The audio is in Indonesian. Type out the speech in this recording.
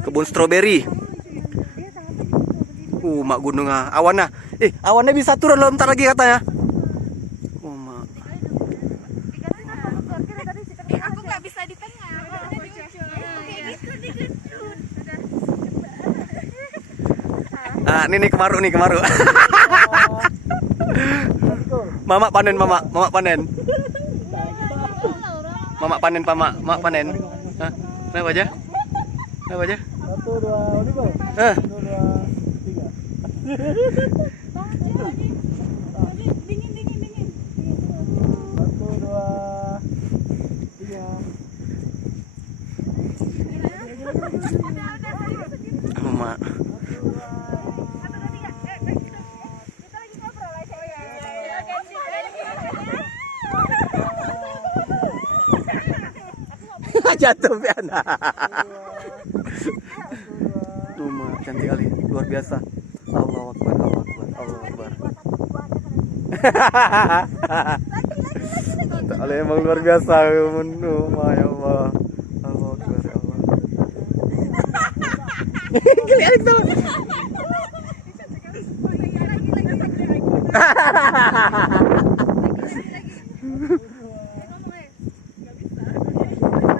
Kebun stroberi. Mak gunung awannya. Awannya bisa turun loh bentar lagi katanya. Mak. Aku nggak bisa di tengah. Ini kemaru. Mama panen. Mama panen. Hah? Kenapa aja? 1, 2, ini bang. 1, 2, 3. Dingin. 1, 2, 3. Mama. Jatuh piana. Mak cantik kali, luar biasa. Allahu Akbar. Lagi. Emang luar biasa. Mak ya Allah. Allahu Akbar ya Allah. Kelihatan tuh.